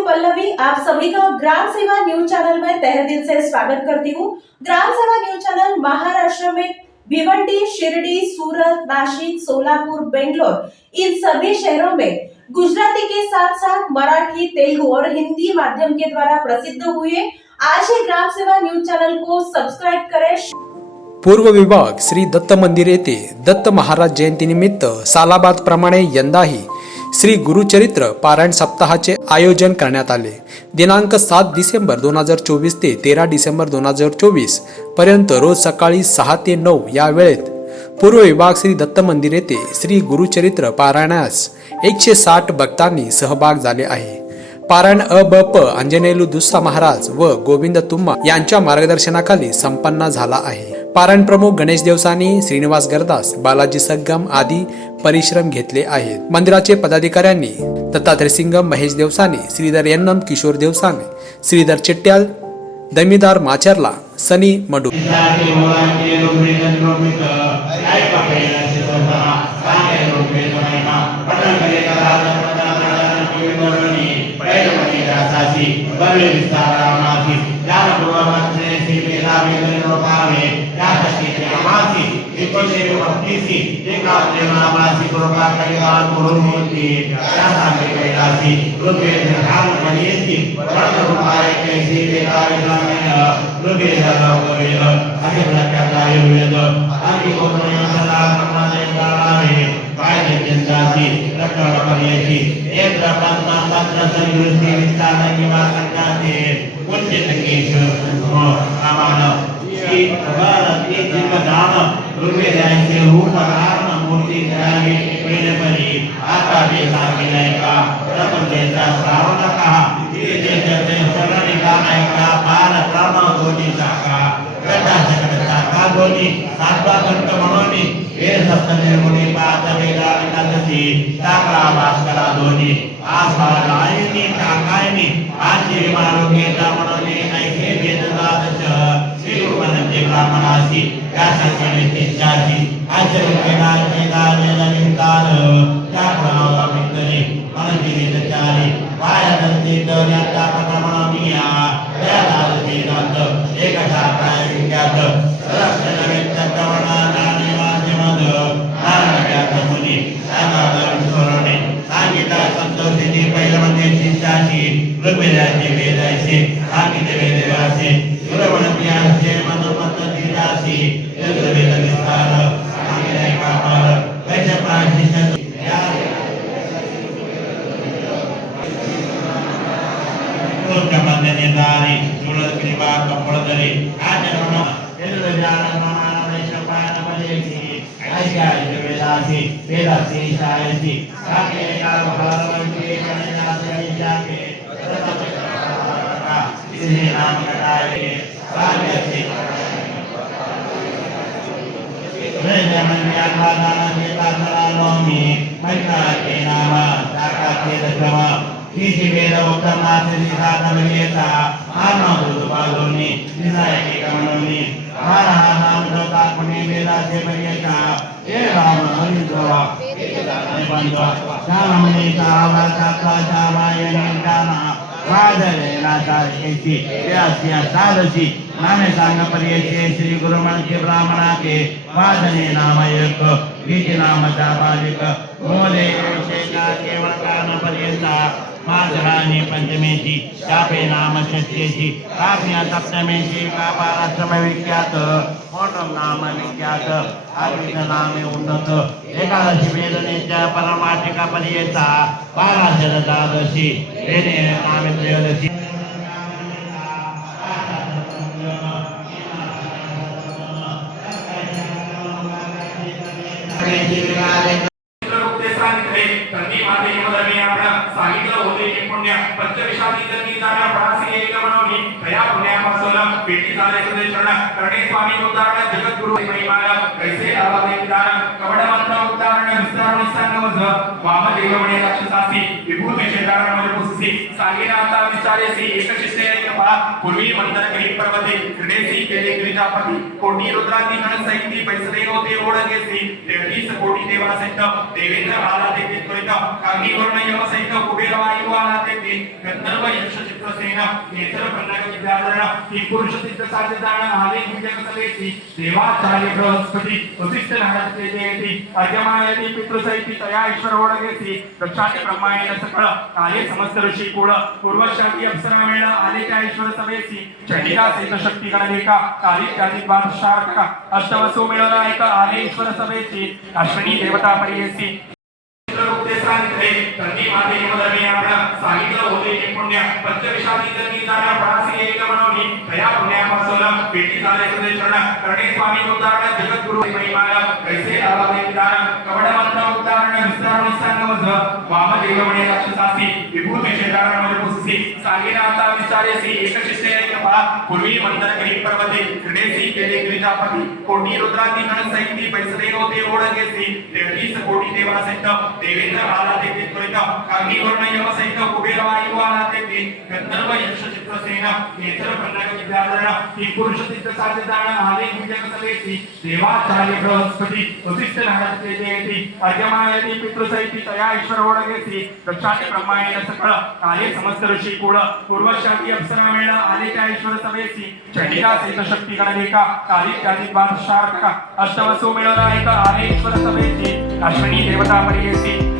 हूँ पल्लवी। आप सभी का ग्राम सेवा न्यूज चैनल में तहे दिल से स्वागत करती हूँ। ग्राम सेवा न्यूज चैनल महाराष्ट्र में भिवंडी, शिरडी, सूरत, नासिक, सोलापुर, बेंगलोर इन सभी शहरों में गुजराती के साथ साथ मराठी, तेलुगु और हिंदी माध्यम के द्वारा प्रसिद्ध हुए। आज ही ग्राम सेवा न्यूज चैनल को सब्सक्राइब करें। पूर्व विभाग श्री दत्त मंदिर येथे दत्त महाराज जयंतीनिमित्त सालाबाद प्रमाणे यंदाही श्री गुरुचरित्र पारायण सप्ताहाचे आयोजन करण्यात आले। दिनांक 7 डिसेंबर 2024 ते 13 डिसेंबर 2024 पर्यंत रोज सकाळी 6 ते 9 या वेळेत पूर्व विभाग श्री दत्त मंदिर येथे श्री गुरुचरित्र पारायणास 160 भक्तांनी सहभाग झाले आहे। पारायण अ.ब.प. अंजनेलू दुस्सा महाराज व गोविंद तुम्मा यांच्या मार्गदर्शनाखाली संपन्न झाला आहे। पारायण प्रमुख गणेश देवसानी, श्रीनिवास गरदास, बालाजी सग्गम आदी परिश्रम घेतले आहेत। मंदिराचे पदाधिकाऱ्यांनी दत्तात्रय सिंगम, महेश देवसानी, श्रीधर यन्नम, किशोर देवसानी, श्रीधर चिट्ट्याल, दमीदार माचरला, सनी मडू श्री गुरुमन के ब्राह्मणा के वादने नामयक गीति नाम जाबालिक मोले शेखा केवल कारण पर्यंता माघराणी पंचमेची शापे नाम षष्ठीची काव्या सप्तमेची कापाराष्ट्रम विख्यात मोटम नाम विख्यात आर्विक नामे उन्नत एकादशी वेदनेच्या परमाटिका पर्यंता बाराशर द्वादशी वेदने नामे त्रयोदशी पूर्वी मंदर गरीब पर्वते क्रीडेसी केले गिरिजापती कोटी रुद्रांनी गण सैती पैसले होते ओढगेसी 33 कोटी देवा सहित देवेंद्र आला ते त्वरित कागी वर्ण यम सहित कुबेर वायू आला ते होते गंधर्व यक्ष चित्रसेन नेत्र पन्नाग विद्याधरण ही पुरुष सिद्ध साध्यदान आले पूजक सवेसी देवाचार्य बृहस्पती वसिष्ठ नारद जयती अर्घ्यमायती पितृसहिती तया ईश्वर ओळगेसी दक्षाचे ब्रह्मांड सकळ आले समस्त ऋषी कुळ पूर्वशांती अप्सरा मेळ आले त्या ईश्वर सवेसी चंडिका सहित शक्ती गणलेखा आली त्याची बादशाह अष्टवसु मिळवला एक आले ईश्वर सवेसी अश्विनी देवता परियेसी सांगितले तंदी माते यमधर्मी आपण सांगितलं होते की पुण्य पंचविशाती जन्मी जाणं प्रासी एक म्हणून तया पुण्यापासून पेटी झाले तुझे चरण करणे स्वामी उदाहरण जगद्गुरु महिमाला कैसे आवादे विधान कवडमंत्र उदाहरण विस्तारून सांगवज वामदेव म्हणे राक्षसासी विभूती शेजारण मध्ये पुससी सांगिना आता विचारेसी एक शिष्य एक पहा पूर्वी मंदर गरीब पर्वते क्रीडेसी केले गिरिजापती कोटी रुद्रांनी गण सहिती पैसले होते ओळखेसी 33 कोटी देवा सहित देवेंद्र आला ते त्वरित कागी वर्ण यम सहित कुबेर वायू आला ते गंधर्व यक्ष चित्रसेन नेत्र पन्नाग विद्याधरण ही पुरुष सिद्ध साध्यदान आले पूजक सवेसी देवाचार्य बृहस्पती वसिष्ठ नारद जयती अर्घ्यमायती पितृसहिती तया ईश्वर ओळगेसी दक्षाचे ब्रह्मांड सकळ आले समस्त ऋषी कुळ पूर्वशांती अप्सरा मेळ आले त्या ईश्वर सवेसी चंडिका सहित शक्ती गणलेखा आली त्याची बादशाह अष्टवसु मिळवला एक आले ईश्वर सवेसी अश्विनी देवता परियेसी